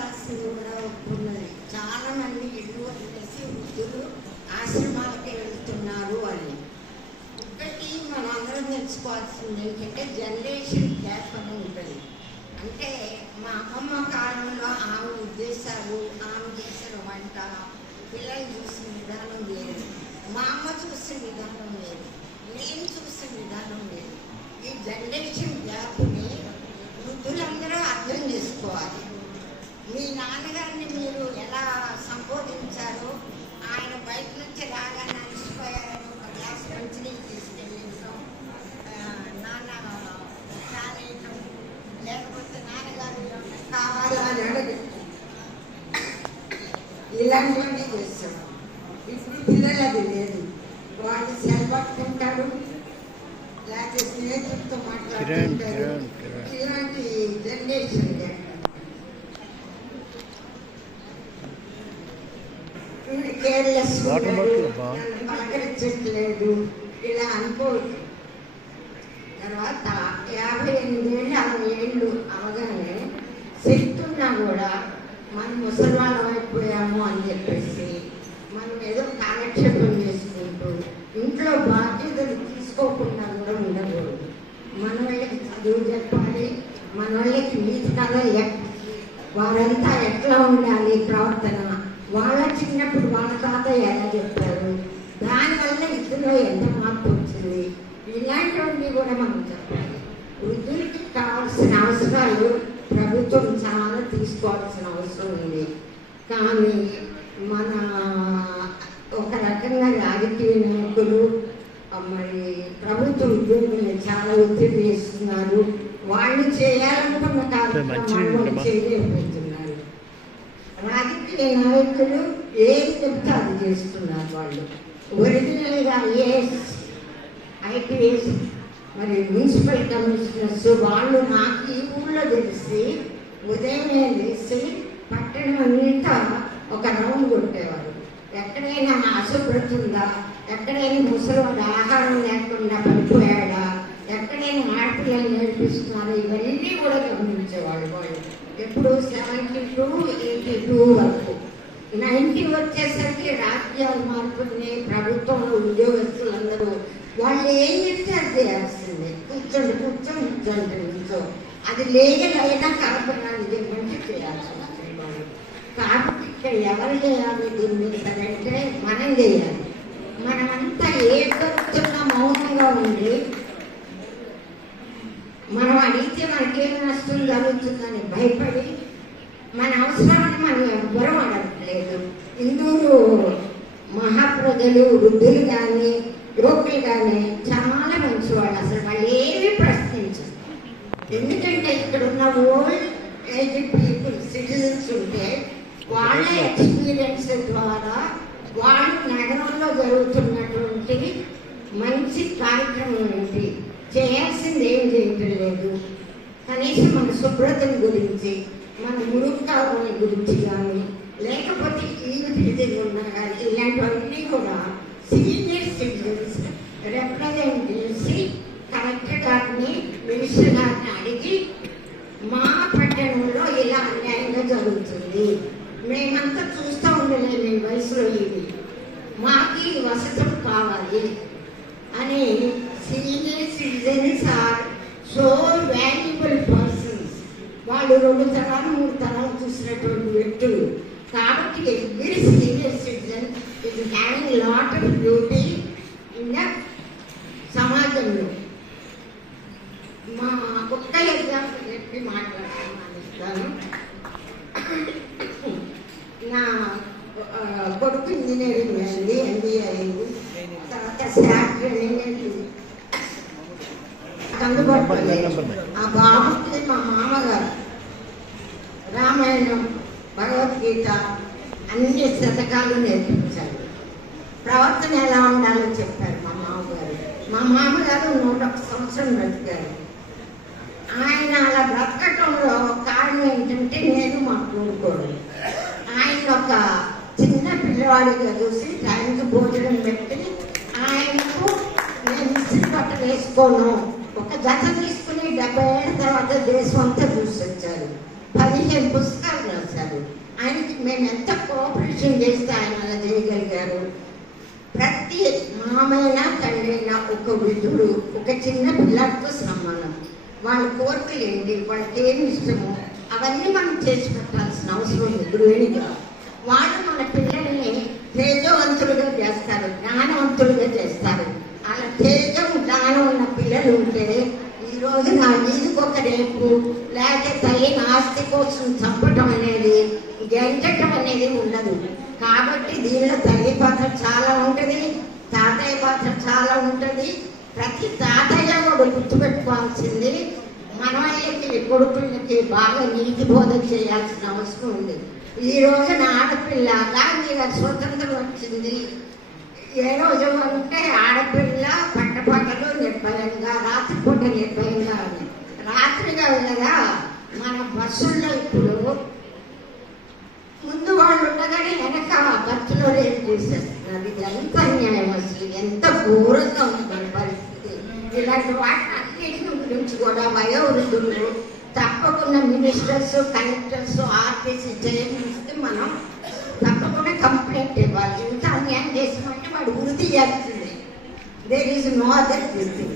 శాస్త్రం కూడా ఒప్పుకున్నది. చాలా మంది ఇల్లు వదిలేసి వృద్ధులు ఆశ్రమాలకి వెళ్తున్నారు అని. ఒకటి మనం అందరం తెలుసుకోవాల్సింది ఏంటంటే జనరేషన్ గ్యాప్ అని ఉంటుంది. అంటే మా అమ్మమ్మ కాలంలో ఆమె ఉద్దేశాలు, ఆమె చేసిన వంట, పిల్లలు చూసిన విధానం లేదు, మా అమ్మ చూసిన విధానం లేదు, నేను చూసిన విధానం లేదు. ఈ జనరేషన్ గ్యాప్ని వృద్ధులందరూ అర్థం చేసుకోవాలి. మీ నాన్నగారిని మీరు ఎలా సంబోధించారో, ఆయన బయట నుంచి రాగా నడిచిపోయారని ఒక గ్లాస్ మంచినీళ్ళు తీసుకెళ్ళించడం, నాన్న చాలేయటం, లేకపోతే నాన్నగారు కావాలా అని అడగ, ఇలాంటివన్నీ చేస్తాం. ఇప్పుడు పిల్లలు అది లేదు. వాళ్ళు సెల్ పట్టుకుంటారు, లేకపోతే స్నేహితులతో మాట్లాడుతుంటారు. ఇలాంటి జనరేషన్ కేర్లెస్ పలకరించట్లేదు ఇలా అనుకోవద్దు. తర్వాత 58 ఏళ్ళు 60 ఏళ్ళు అవగానే శక్తి ఉన్నా కూడా మనం ముసలివాళ్ళం అయిపోయాము అని చెప్పేసి మనం ఏదో కాలక్షేపం చేసుకుంటూ ఇంట్లో బాధ్యతలు తీసుకోకుండా కూడా ఉండకూడదు. మన వాళ్ళకి చదువు చెప్పాలి, మన వాళ్ళకి నీతి కథ, వారంతా ఎట్లా ఉండాలి ప్రవర్తన, వాళ్ళ చిన్నప్పుడు వాళ్ళ తాత ఎలా చెప్పారు, దానివల్ల ఇద్దరులో ఎంత మార్పు వచ్చింది, ఇలాంటివన్నీ కూడా మనం చెప్పాలి. వృద్ధులకి కావాల్సిన అవసరాలు ప్రభుత్వం చాలా తీసుకోవాల్సిన అవసరం ఉంది. కానీ మన ఒక రకంగా రాజకీయ నాయకులు మరి ప్రభుత్వ ఉద్యోగులు చాలా ఒత్తిడి చేస్తున్నారు. వాళ్ళు చేయాలనుకున్న కార్యక్రమాలు చేయలేకపోతున్నారు. రాజకీయ నాయకులు ఏది చెప్తే అది చేస్తున్నారు. వాళ్ళు ఒరిజినల్గా ఐఏఎస్, ఐపీఎస్, మరి మున్సిపల్ కమిషనర్స్ వాళ్ళు నాకు ఈ ఊళ్ళో తెలిసి ఉదయమే లేచి పట్టణం అంతా ఒక రౌండ్ కొట్టేవారు. ఎక్కడైనా అశుభ్రత ఉందా, ఎక్కడైనా ముసలివాడు ఆహారం లేకుండా పడిపోయాడా, ఎక్కడైనా ఆడపిల్లలు నేర్పిస్తున్నారా, ఇవన్నీ కూడా గమనించేవాళ్ళు. వాళ్ళు ఎప్పుడు 72, 82 వరకు. 90 వచ్చేసరికి రాజకీయాలు మారుతున్నాయి. ప్రభుత్వంలో ఉద్యోగస్తులందరూ వాళ్ళు ఏం చెప్తే అది చేయాల్సిందే. కూర్చొని అది లేగలైనా కార్పొరేట్ చేయమంటే చేయాల్సి వస్తుంది వాళ్ళు. కాబట్టి ఇక్కడ ఎవరు చేయాలి దీన్ని అంటే మనం చేయాలి. మనమంతా ఏ దొరుకుతున్నా మౌనంగా ఉండి మనం అడిగితే మనకేం నష్టం జరుగుతుందని భయపడి మన అవసరాన్ని మనం ఎవ్వరూ అడగట్లేదు. హిందూ మహాప్రజలు, వృద్ధులు కానీ యువకులు కానీ చాలా మంచివాళ్ళు. అసలు వాళ్ళు ఏమీ ప్రశ్నించరు. ఎందుకంటే ఇక్కడ ఉన్న ఓల్డ్ ఏజ్ పీపుల్, సిటిజన్స్ ఉంటే వాళ్ళ ఎక్స్పీరియన్స్ ద్వారా వాళ్ళు నగరంలో జరుగుతున్నటువంటి మంచి కార్యక్రమం ఏంటి, చేయాల్సింది ఏం చేయటం లేదు. కనీసం మన శుభ్రతని గురించి, మన మురుగు గురించి కానీ, లేకపోతే ఈవిధి ఉన్నా కానీ ఇలాంటివన్నీ కూడా సీనియర్ సిటిజన్స్ రిప్రజెంట్ చేసి కలెక్టర్ గారిని, మినిస్టర్ గారిని అడిగి మా పట్టణంలో ఇలా అన్యాయంగా జరుగుతుంది, మేమంతా చూస్తూ ఉండలేము ఈ వయసులో, ఇవి మాకు ఈ వసతులు కావాలి అని. Senior citizens are so valuable persons. వాళ్ళు 2 తరాలు 3 తరాలు చూసినటువంటి వ్యక్తులు. కాబట్టి every senior citizen is having lot of duty in the సమాజంలో. మా ఒక్క ఎగ్జాంపుల్ చెప్పి మాట్లాడుతున్నాను. నా కొడుకు ఇంజనీరింగ్ అయింది, MBA అయింది. తర్వాత స్టాఫ్ ట్రైనింగ్ అయింది. అందుబాటులో లేదు. ఆ బాబుకి మా మామగారు రామాయణం, భగవద్గీత అన్ని శతకాలు నేర్పించారు. ప్రవర్తన ఎలా ఉండాలో చెప్పారు మా మామగారు. మా మామగారు 101 సంవత్సరం బ్రతికారు. ఆయన అలా బ్రతకటంలో కారణం ఏంటంటే నేను మా కూడుకోడు. ఆయన ఒక చిన్న పిల్లవాడిగా చూసి టైంకి భోజనం పెట్టి ఆయనకు నేను ఇస్త్రీ బట్టలు వేసుకోను, ఒక జత తీసుకుని 70 ఏళ్ళ తర్వాత దేశం అంతా చూసి వచ్చారు. 15 పుస్తకాలు రాశారు. మేము ఎంత కోఆపరేషన్ చేస్తే ఆయన అలా చేయగలిగారు. ప్రతి మామైనా తండ్రైనా ఒక వృద్ధుడు ఒక చిన్న పిల్లలతో సమానం. వాళ్ళ కోరికలు ఏంటి, వాళ్ళకి ఏమి ఇష్టమో అవన్నీ మనం చేసి పెట్టాల్సిన అవసరం ఉంది గృహిణిగా. వాళ్ళు మన పిల్లల్ని తేజవంతులుగా చేస్తారు, జ్ఞానవంతులుగా చేస్తారు. అలా తేజం జ్ఞానం ఉన్న పిల్లలు ఉంటే ఈరోజు నా వీధికొక రేపు లేకపోతే తల్లిని ఆస్తి కోసం చంపటం అనేది, గెంటటం అనేది ఉండదు. కాబట్టి దీనిలో తల్లి పాత్ర చాలా ఉంటుంది, తాతయ్య పాత్ర చాలా ఉంటుంది. ప్రతి తాతయ్య కూడా గుర్తుపెట్టుకోవాల్సింది మనవళ్ళకి కొడుకులకి బాగా నీతి బోధ చేయాల్సిన అవసరం ఉంది. ఈ రోజున ఆడపిల్ల గాంధీ గారి స్వతంత్రం వచ్చింది ఏ రోజు అంటే ఆడపిల్ల పట్టపగలు నిర్భయంగా, రాత్రిపూట నిర్భయంగా ఉంది. రాత్రిగా ఉండగా మన బస్సుల్లో ఇప్పుడు ముందు వాళ్ళు ఉండగానే వెనక బస్సులో రేపు చేసేస్తున్నారు. ఇది ఎంత అన్యాయం, అసలు ఎంత ఘోరంగా ఉంటుంది పరిస్థితి. ఇలాంటి వాటి గురించి కూడా వయోవృద్ధులు తప్పకుండా మినిస్టర్స్, కలెక్టర్స్, ఆర్టీసీ చేస్తే మనం తప్పకుండా కంప్లైంట్ ఇవ్వాలి. ఇంత అన్యాయం చేసినట్టు వాడు వృద్ధి చేస్తుంది. There is no other thing.